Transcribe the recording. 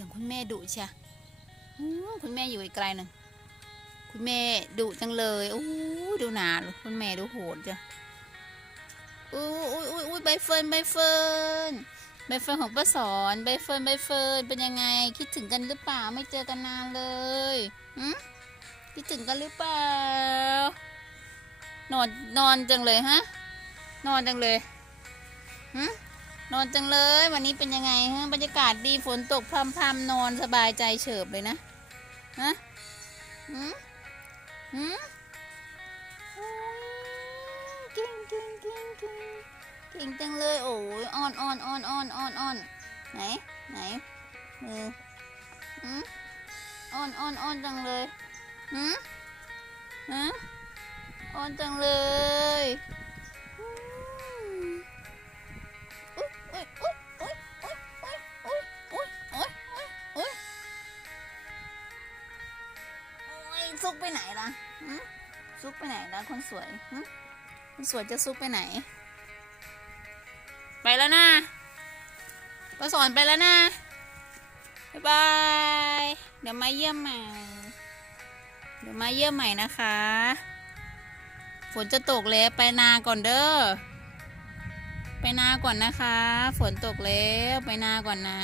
สียงคุณแม่ดุใช่คุณแม่อยู่ไกลๆหนึ่งคุณแม่ดุจังเลยอู้ดูหนาลูกคุณแม่ดูโหดจ้ะอู้อุ้ยอุ้อุ้ใบเฟิร์นใบเฟิร์นใบเฟิร์นของป้าสอนใบเฟิร์นใบเฟิร์นเป็นยังไง คิดถึงกันหรือเปล่าไม่เจอกันนานเลยหืมคิดถึงกันหรือเปล่า นอนนอนจังเลยฮะ นอนจังเลยหืม นอนจังเลย วันนี้เป็นยังไงฮะบรรยากาศดีฝนตกพรำพรำนอนสบายใจเฉิบเลยนะฮะหืมหืมโอ้ยเก่งเก่งเก่งเก่งเก่งจังเลยโอ้ยอ่อนอ่อนอ่อนอ่อนอ่อนอ่อนไหนไหนมือหืมอ่อนอ่อนอ่อนจังเลยหืมฮะอ่อนจังเลย ซุกไปไหนล่ะซุกไปไหนล่ะคนสวยคนสวยจะซุกไปไหน ไปแล้วนะประสอนไปแล้วนะบ๊ายบาย เดี๋ยวมาเยี่ยมใหม่ เดี๋ยวมาเยี่ยมใหม่นะคะ ฝนจะตกแล้วไปนาก่อนเด้อ ไปนาก่อนนะคะ ฝนตกแล้วไปนาก่อนนะ